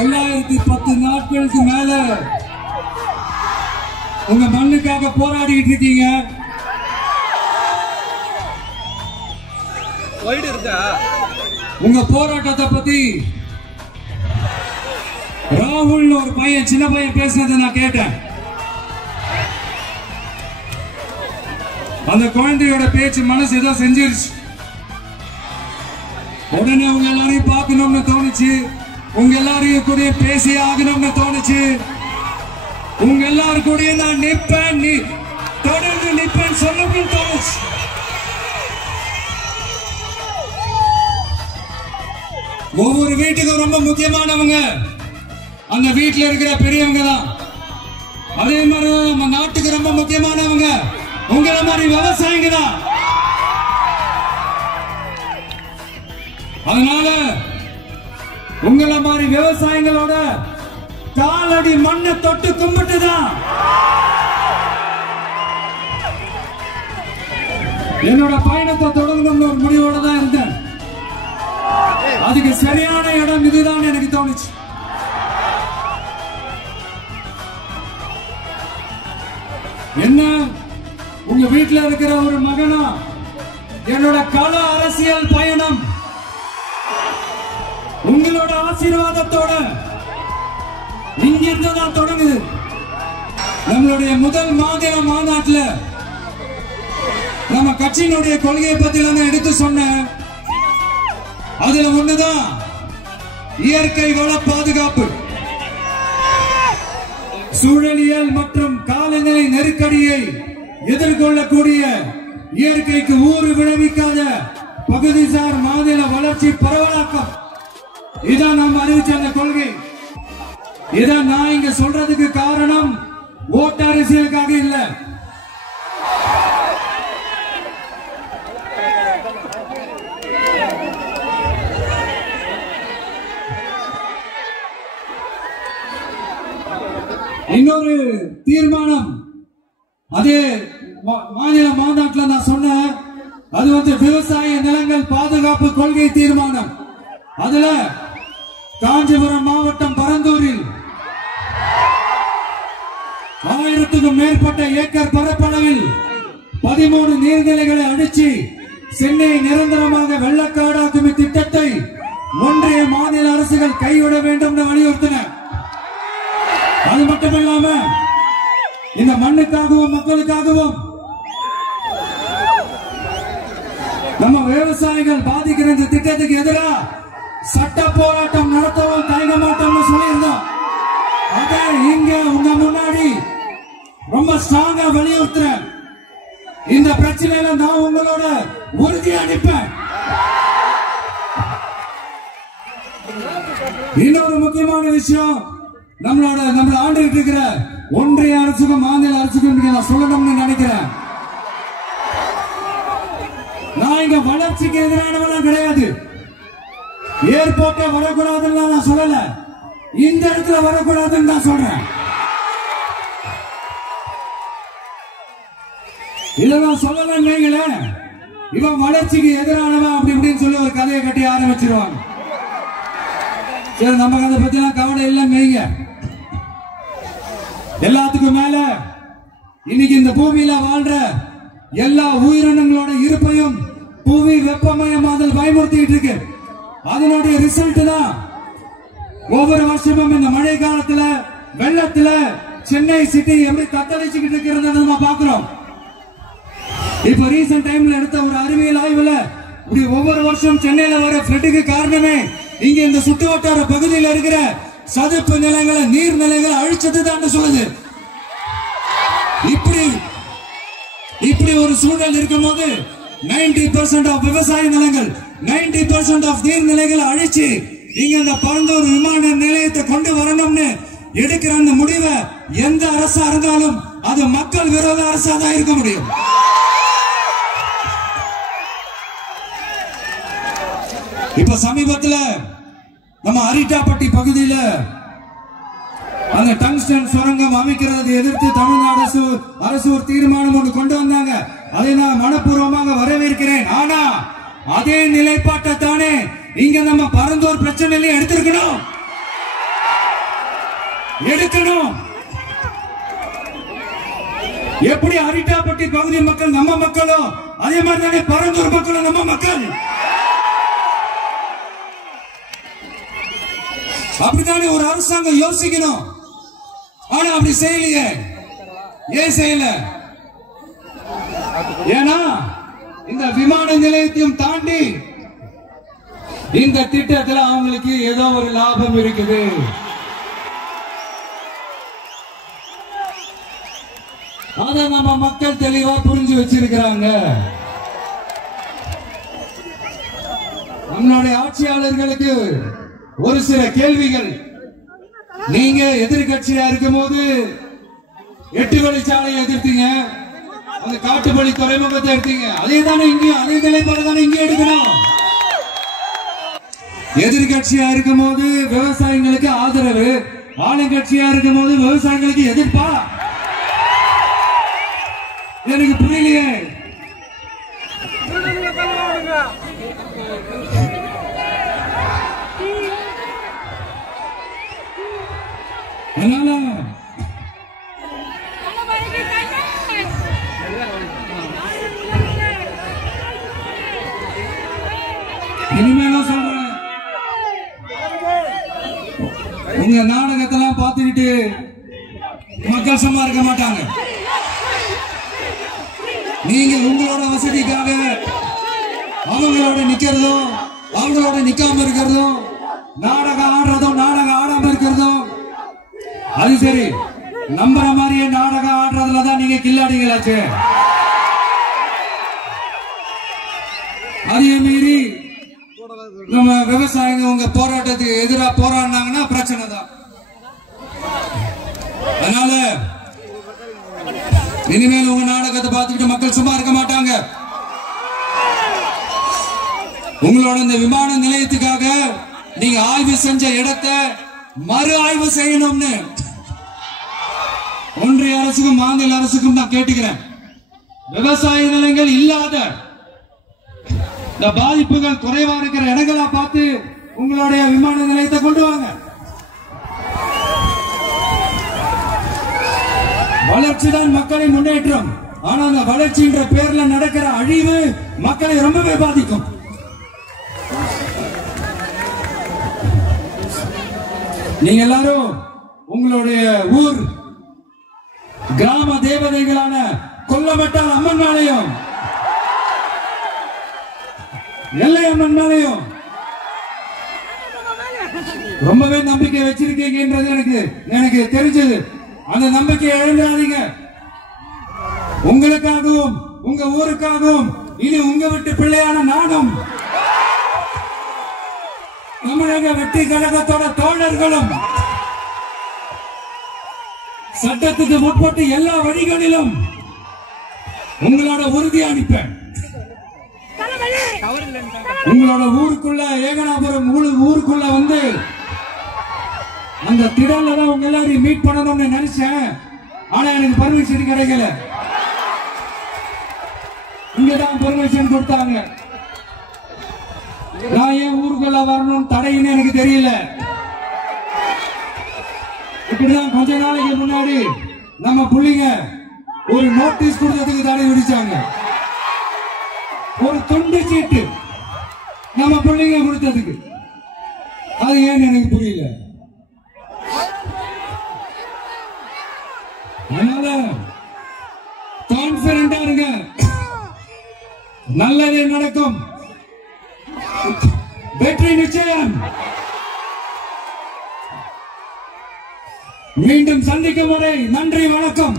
910 நாட்களுக்கு மேல உங்க மண்ணுக்காக போராடிட்டு இருக்கீங்க. உங்க போராட்டத்தை பத்தி ராகுல் ஒரு பையன், சின்ன பையன் பேசுனதை நான் கேட்டேன். அந்த குழந்தையோட பேச்சு மனசு ஏதோ செஞ்சிருச்சு. உடனே உங்க எல்லாரையும் பார்க்கணும்னு தோணுச்சு, உங்க எல்லாரையும் கூட பேசி ஆகணும்னு தோணுச்சு, உங்க எல்லாரும் கூட நான் நிப்பேன், நீ தொடர்ந்து நிப்பேன் சொல்லணும்னு தோணுச்சு. ஒவ்வொரு வீட்டுக்கும் ரொம்ப முக்கியமானவங்க அந்த வீட்டுல இருக்கிற பெரியவங்க தான். அதே மாதிரி நம்ம நாட்டுக்கு ரொம்ப முக்கியமானவங்க உங்களை மாதிரி விவசாயிங்க தான். அதனால உங்களை மாதிரி விவசாயிகளோட காலடி மண்ணை தொட்டு கும்பிட்டுதான் என்னோட பயணத்தை தொடங்கணும்னு ஒரு முடிவோட தான் இருந்தேன். அதுக்கு சரியான இடம் இதுதான் எனக்கு தோணுச்சு. என்ன உங்க வீட்டுல இருக்கிற ஒரு மகனா என்னோட கள அரசியல் பயணம் உங்களோட ஆசீர்வாதத்தோட இங்கிருந்து தான் தொடங்குது. நம்மளுடைய முதல் மாநில மாநாட்டில் நம்ம கட்சியினுடைய கொள்கையை பத்தி நான் எடுத்து சொன்னேன். அதுல ஒண்ணுதான் இயற்கை வள பாதுகாப்பு. சூழலியல் மற்றும் காலநிலை நெருக்கடியை எதிர்கொள்ளக்கூடிய இயற்கைக்கு ஊறு விளைவிக்காத பகுதிசார் மாநில வளர்ச்சி பரவலாக்கம். இதான் நாம் அறிவிச்ச அந்த கொள்கை. இதான் நான் இங்க சொல்றதுக்கு காரணம் ஓட்டு அரசியலுக்காக இல்ல. இன்னொரு தீர்மானம் அதே மாநில மாநாட்டில் நான் சொன்னேன். அது விவசாய நிலங்கள் பாதுகாப்பு கொள்கை தீர்மானம். அதுல காஞ்சிபுரம் மாவட்டம் பரந்தூரில் 1000க்கும் மேற்பட்ட ஏக்கர் பரப்பளவில் 13 நீர்நிலைகளை அடிச்சு சென்னையை நிரந்தரமாக வெள்ளக்காடாக்கும் திட்டத்தை ஒன்றிய மாநில அரசுகள் கைவிட வேண்டும் வலியுறுத்தின. அது மட்டுமில்லாம இந்த மண்ணுக்காகவும் மக்களுக்காகவும் நம்ம விவசாயிகள் பாதிக்கிற இந்த திட்டத்துக்கு எதிராக சட்ட போராட்டம் நடத்தவும் தயங்க மாட்டோம்னு சொல்லியிருந்தோம். அதை இங்க உங்க முன்னாடி ரொம்ப ஸ்ட்ராங்கா வலியுறுத்துறேன். இந்த பிரச்சனையில நான் உங்களோட உறுதி அளிப்பேன். இன்னொரு முக்கியமான விஷயம், நம்மள ஆண்டுகிட்டு இருக்கிற ஒன்றிய அரசுக்கும் மாநில அரசுக்கும் நான் சொல்லணும்னு நினைக்கிறேன். நான் இங்க வளர்ச்சிக்கு எதிரானவெல்லாம் கிடையாது. ஏர்போர்ட்டே வரக்கூடாதுன்னு நான் சொல்லல, இந்த இடத்துல வரக்கூடாதுன்னு நான் சொல்றேன். இத நான் சொல்லலன்னு வைங்களேன், இவன் வளர்ச்சிக்கு எதிரானவன் அப்படி இப்படின்னு சொல்லி ஒரு கதையை கட்டி ஆரம்பிச்சிருவாங்க. சரி, நமக்கு அதை பத்தி எல்லாம் கவலை இல்லைங்க. எல்லாத்துக்கும் மேல இன்னைக்கு இந்த பூமியில வாழ்ற எல்லா உயிரினங்களோட இருப்பையும் புவி வெப்பமயமாதல் பயமுறுத்திட்டு இருக்கு. அதனுடைய ரிசல்ட் தான் ஒவ்வொரு வருஷமும் இந்த மழை காலத்துல வெள்ளத்துல சென்னை சிட்டி எப்படி தத்தளிச்சுக்கிட்டு இருக்கிறத நம்ம பாக்குறோம். இப்ப ரீசன்ட் டைம்ல எடுத்த ஒரு அறிவியல் ஆய்வுல இப்படி ஒவ்வொரு வருஷம் சென்னையில வர ஃபிளட்டுக்கு காரணமே இங்க இந்த சுற்று வட்டார பகுதியில் இருக்கிற சதுப்பு நிலங்களை நீர்நிலைகளை அழிச்சது தான் சொல்லுது. இப்படி ஒரு சூழல் இருக்கும் போது 90% ஆஃப் விவசாய நிலங்கள் 90% ஆஃப் நீர்நிலைகளை அழிச்சு இங்க இந்த பரந்தூர் விமான நிலையத்தை கொண்டு வரணும்னு எடுக்கிற அந்த முடிவை எந்த அரசா இருந்தாலும் அது மக்கள் விரோத அரசா தான் இருக்க முடியும். இப்ப சமீபத்துல நம்ம அரிட்டாப்பட்டி பகுதியில அந்த டங்ஸ்டன் சுரங்கம் அமைக்கிறது எதிர்த்து தமிழ்நாடு அரசு ஒரு தீர்மானம் ஒன்று கொண்டு வந்தாங்க. அதை நான் மனப்பூர்வமாக வரவேற்கிறேன். ஆனா அதே நிலைப்பாட்டை தானே இங்க நம்ம பரந்தூர் பிரச்சனையில எடுத்திருக்கணும். எடுக்கணும். எப்படி அரிட்டாப்பட்டி பகுதி மக்கள் நம்ம மக்களும் அதே மாதிரி தானே பரந்தூர் மக்களும் நம்ம மக்கள். அப்படித்தானே ஒரு அரசாங்கம் யோசிக்கணும். ஆனா அப்படி செய்யலையே. ஏன் செய்யல? ஏன்னா இந்த விமான நிலையத்தையும் தாண்டி இந்த திட்டத்தில் அவங்களுக்கு ஏதோ ஒரு லாபம் இருக்குது. அதை நம்ம மக்கள் தெளிவா புரிஞ்சு வச்சிருக்கிறாங்க. நம்மளுடைய ஆட்சியாளர்களுக்கு ஒரு சில கேள்விகள். நீங்க எதிர்கட்சியா இருக்கும் போது 8 வழிச்சாலையை எதிர்த்தீங்க, அந்த காட்டுப்பள்ளி துறைமுகத்தை எடுத்தீங்க. அதே தானே இங்கேயும் அதே நிலைப்பாடு தானே இங்கே எடுக்கணும். எதிர்கட்சியா இருக்கும் போது விவசாயிகளுக்கு ஆதரவு, ஆளுங்கட்சியா இருக்கும் போது விவசாயிகளுக்கு எதிர்ப்பா? எனக்கு புரியலையே. இனிமேலும் சொல்றேன், உங்க நாடகத்தெல்லாம் பார்த்துக்கிட்டு மக்கள் சும்மா இருக்க மாட்டாங்க. நீங்க உங்களோட வசதிக்காக அவங்களோட நிக்கிறதும் அவங்களோட நிக்காம இருக்கிறதும், நாடகம் ஆடுறதும் நாடகம் ஆடாம இருக்கிறதும், அது சரி. நம்புற மாதிரியே நாடகம் ஆடுறதுலதான் நீங்க கில்லாடிகளாச்சு. அதே மீறி நம்ம விவசாயிங்க உங்க போராட்டத்துக்கு எதிராக போராடினாங்கன்னா பிரச்சனை தான். அதனால இனிமேல் உங்க நாடகத்தை பார்த்துக்கிட்டு மக்கள் சும்மா இருக்க மாட்டாங்க. உங்களோட இந்த விமான நிலையத்துக்காக நீங்க ஆய்வு செஞ்ச இடத்தை மறு ஆய்வு செய்யணும்னு ஒன்றிய அரசுக்கும் மாநில அரசுக்கும் நான் கேட்டுக்கிறேன். விவசாய நிலங்கள் இல்லாத இந்த பாதிப்புகள் குறைவா இருக்கிற இடங்களா பார்த்து உங்களுடைய விமான நிலையத்தை கொண்டு வாங்க. வளர்ச்சி தான் மக்களின் முன்னேற்றம். ஆனா அந்த வளர்ச்சின்ற பேர்ல நடக்கிற அழிவு மக்களை ரொம்பவே பாதிக்கும். நீங்க எல்லாரும் உங்களுடைய ஊர் கிராம தேவதைகளான கொல்லமட்டால் அம்மன் மேலையும் எல்லை அம்மன் மேலையும் ரொம்பவே நம்பிக்கை வச்சிருக்கீங்கன்றது எனக்கு தெரிஞ்சது. அந்த நம்பிக்கையை இழந்துடாதீங்க. உங்களுக்காகவும் உங்க ஊருக்காகவும் இனி உங்க வீட்டு பிள்ளையான நானும் தமிழக வெற்றி கழகத்தோட தோழர்களும் சட்டத்துக்கு முற்பட்டு எல்லா வழிகளிலும் உங்களோட உறுதி அளிப்பேன். உங்களோட ஊருக்குள்ள ஏகனாபுரம் ஊருக்குள்ள வந்து அந்த திடல்ல தான் உங்க எல்லாரையும் மீட் பண்ணணும்னு நினைச்சேன். ஆனா எனக்கு பர்மிஷன் கிடைக்கல. இங்கதான் பர்மிஷன் கொடுத்தாங்க. நான் ஏன் ஊருக்குள்ள வரணும் தடைன்னு எனக்கு தெரியல. இப்படிதான் கொஞ்ச நாளைக்கு முன்னாடி நம்ம புள்ளிங்க ஒரு நோட்டீஸ் கொடுத்ததுக்கு தடை விதிச்சாங்க. ஒரு துண்டு சீட்டு நம்ம பிள்ளைங்க கொடுத்ததுக்கு. அது ஏன்னு எனக்கு புரியல. அதனால கான்பிடண்டா இருங்க, நல்லதே நடக்கும், வெற்றி நிச்சயம். மீண்டும் சந்திக்கும் வரை நன்றி, வணக்கம்.